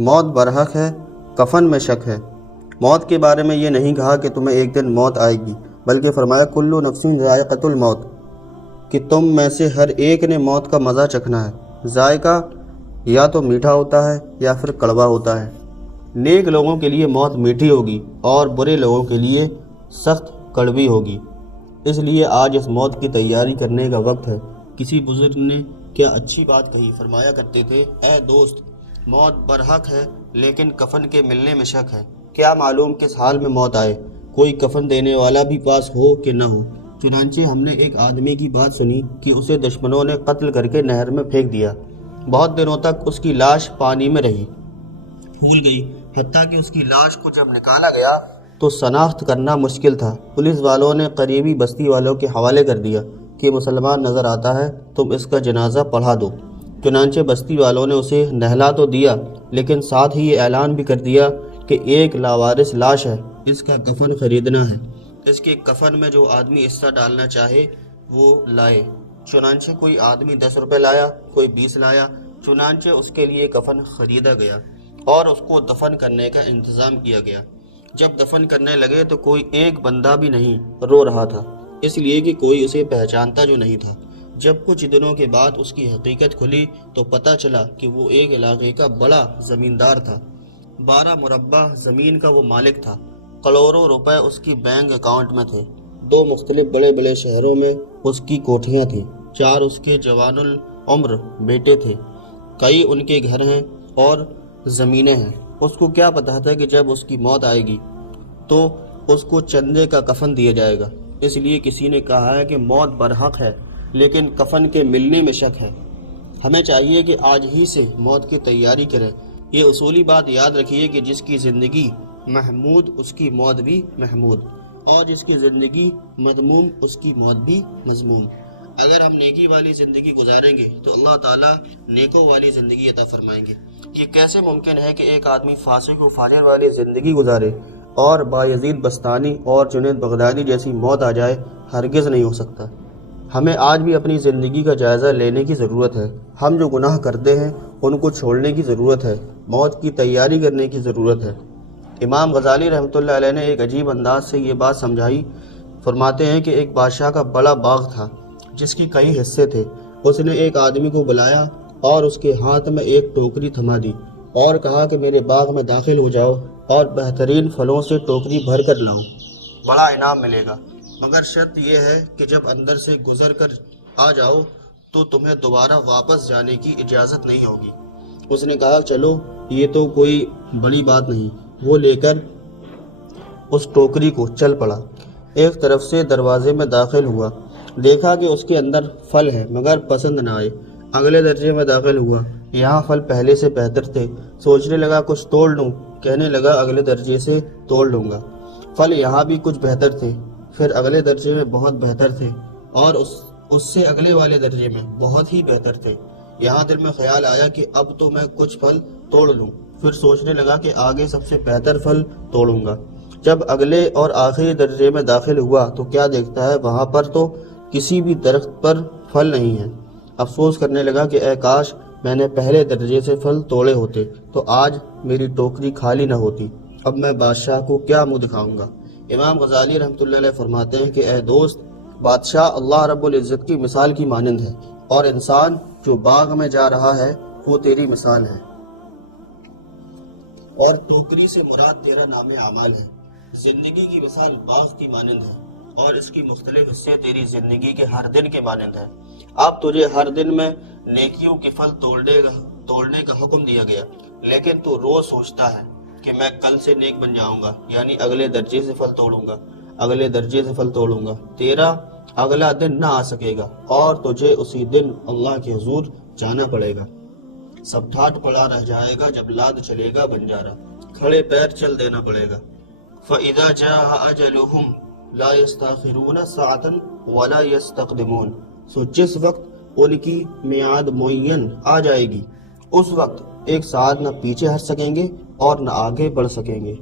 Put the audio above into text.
موت برحق ہے، کفن میں شک ہے۔ موت کے بارے میں یہ نہیں کہا کہ تمہیں ایک دن موت آئے گی، بلکہ فرمایا کلو نفس ذائقۃ الموت، کہ تم میں سے ہر ایک نے موت کا مزہ چکھنا ہے۔ ذائقہ یا تو میٹھا ہوتا ہے یا پھر کڑوا ہوتا ہے۔ نیک لوگوں کے لیے موت میٹھی ہوگی اور برے لوگوں کے لیے سخت کڑوی ہوگی۔ اس لیے آج اس موت کی تیاری کرنے کا وقت ہے۔ کسی بزرگ نے کیا اچھی بات کہی، فرمایا کرتے تھے، اے دوست، موت برحق ہے لیکن کفن کے ملنے میں شک ہے۔ کیا معلوم کس حال میں موت آئے، کوئی کفن دینے والا بھی پاس ہو کہ نہ ہو۔ چنانچہ ہم نے ایک آدمی کی بات سنی کہ اسے دشمنوں نے قتل کر کے نہر میں پھینک دیا۔ بہت دنوں تک اس کی لاش پانی میں رہی، پھول گئی، حتیٰ کہ اس کی لاش کو جب نکالا گیا تو شناخت کرنا مشکل تھا۔ پولیس والوں نے قریبی بستی والوں کے حوالے کر دیا کہ مسلمان نظر آتا ہے، تم اس کا جنازہ پڑھا دو۔ چنانچہ بستی والوں نے اسے نہلا تو دیا، لیکن ساتھ ہی یہ اعلان بھی کر دیا کہ ایک لاوارث لاش ہے، اس کا کفن خریدنا ہے۔ اس کے کفن میں جو آدمی حصہ ڈالنا چاہے وہ لائے۔ چنانچہ کوئی آدمی 10 روپے لایا، کوئی 20 لایا۔ چنانچہ اس کے لیے کفن خریدا گیا اور اس کو دفن کرنے کا انتظام کیا گیا۔ جب دفن کرنے لگے تو کوئی ایک بندہ بھی نہیں رو رہا تھا، اس لیے کہ کوئی اسے پہچانتا جو نہیں تھا۔ جب کچھ دنوں کے بعد اس کی حقیقت کھلی تو پتہ چلا کہ وہ ایک علاقے کا بڑا زمیندار تھا۔ 12 مربع زمین کا وہ مالک تھا۔ کروڑوں روپے اس کی بینک اکاؤنٹ میں تھے۔ 2 مختلف بڑے بڑے شہروں میں اس کی کوٹھیاں تھیں۔ 4 اس کے جوان العمر بیٹے تھے۔ کئی ان کے گھر ہیں اور زمینیں ہیں۔ اس کو کیا پتہ تھا کہ جب اس کی موت آئے گی تو اس کو چندے کا کفن دیا جائے گا۔ اس لیے کسی نے کہا ہے کہ موت برحق ہے لیکن کفن کے ملنے میں شک ہے۔ ہمیں چاہیے کہ آج ہی سے موت کی تیاری کریں۔ یہ اصولی بات یاد رکھیے کہ جس کی زندگی محمود اس کی موت بھی محمود، اور جس کی زندگی مذموم اس کی موت بھی مذموم۔ اگر ہم نیکی والی زندگی گزاریں گے تو اللہ تعالیٰ نیکوں والی زندگی عطا فرمائیں گے۔ یہ کیسے ممکن ہے کہ ایک آدمی فاسق و فاجر والی زندگی گزارے اور بایزید بستانی اور جنید بغدادی جیسی موت آ جائے؟ ہرگز نہیں ہو سکتا۔ ہمیں آج بھی اپنی زندگی کا جائزہ لینے کی ضرورت ہے۔ ہم جو گناہ کرتے ہیں ان کو چھوڑنے کی ضرورت ہے، موت کی تیاری کرنے کی ضرورت ہے۔ امام غزالی رحمۃ اللہ علیہ نے ایک عجیب انداز سے یہ بات سمجھائی۔ فرماتے ہیں کہ ایک بادشاہ کا بڑا باغ تھا جس کی کئی حصے تھے۔ اس نے ایک آدمی کو بلایا اور اس کے ہاتھ میں ایک ٹوکری تھما دی اور کہا کہ میرے باغ میں داخل ہو جاؤ اور بہترین پھلوں سے ٹوکری بھر کر لاؤ، بڑا انعام ملے گا، مگر شرط یہ ہے کہ جب اندر سے گزر کر آ جاؤ تو تمہیں دوبارہ واپس جانے کی اجازت نہیں ہوگی۔ اس نے کہا چلو یہ تو کوئی بڑی بات نہیں۔ وہ لے کر اس ٹوکری کو چل پڑا، ایک طرف سے دروازے میں داخل ہوا، دیکھا کہ اس کے اندر پھل ہے مگر پسند نہ آئے۔ اگلے درجے میں داخل ہوا، یہاں پھل پہلے سے بہتر تھے، سوچنے لگا کچھ توڑ لوں، کہنے لگا اگلے درجے سے توڑ لوں گا، پھل یہاں بھی کچھ بہتر تھے، پھر اگلے درجے میں بہت بہتر تھے اور اس سے اگلے والے درجے میں بہت ہی بہتر تھے۔ یہاں دل میں خیال آیا کہ اب تو میں کچھ پھل توڑ لوں، پھر سوچنے لگا کہ آگے سب سے بہتر پھل توڑوں گا۔ جب اگلے اور آخری درجے میں داخل ہوا تو کیا دیکھتا ہے، وہاں پر تو کسی بھی درخت پر پھل نہیں ہے۔ افسوس کرنے لگا کہ اے کاش میں نے پہلے درجے سے پھل توڑے ہوتے تو آج میری ٹوکری خالی نہ ہوتی، اب میں بادشاہ کو کیا منہ دکھاؤں گا۔ امام غزالی رحمۃ اللہ علیہ فرماتے ہیں کہ اے دوست، بادشاہ اللہ رب العزت کی مثال کی مانند ہے اور انسان جو باغ میں جا رہا ہے وہ تیری مثال ہے، اور ٹوکری سے مراد تیرا نام اعمال ہے۔ زندگی کی مثال باغ کی مانند ہے اور اس کی مختلف حصے تیری زندگی کے ہر دن کے مانند ہے۔ اب تجھے ہر دن میں نیکیوں کے پھل توڑنے کا حکم دیا گیا، لیکن تو روز سوچتا ہے کہ میں کل سے نیک بن جاؤں گا، یعنی اگلے درجے سے پھل توڑوں گا، اگلے درجے سے پھل توڑوں گا۔ تیرا اگلا دن نہ آ سکے گا اور تجھے اسی دن اللہ کے حضور جانا پڑے گا۔ سب ٹھاٹ پڑا رہ جائے گا جب لاد چلے گا بنجارا، کھڑے پیر چل دینا پڑے گا۔ فَإِذَا جَاءَ أَجَلُهُمْ لَا يَسْتَأْخِرُونَ سَاعَةً وَلَا يَسْتَقْدِمُونَ۔ سو جس وقت ان کی میعاد معین آ جائے گی اس وقت ایک ساتھ نہ پیچھے ہٹ سکیں گے اور نہ آگے بڑھ سکیں گے۔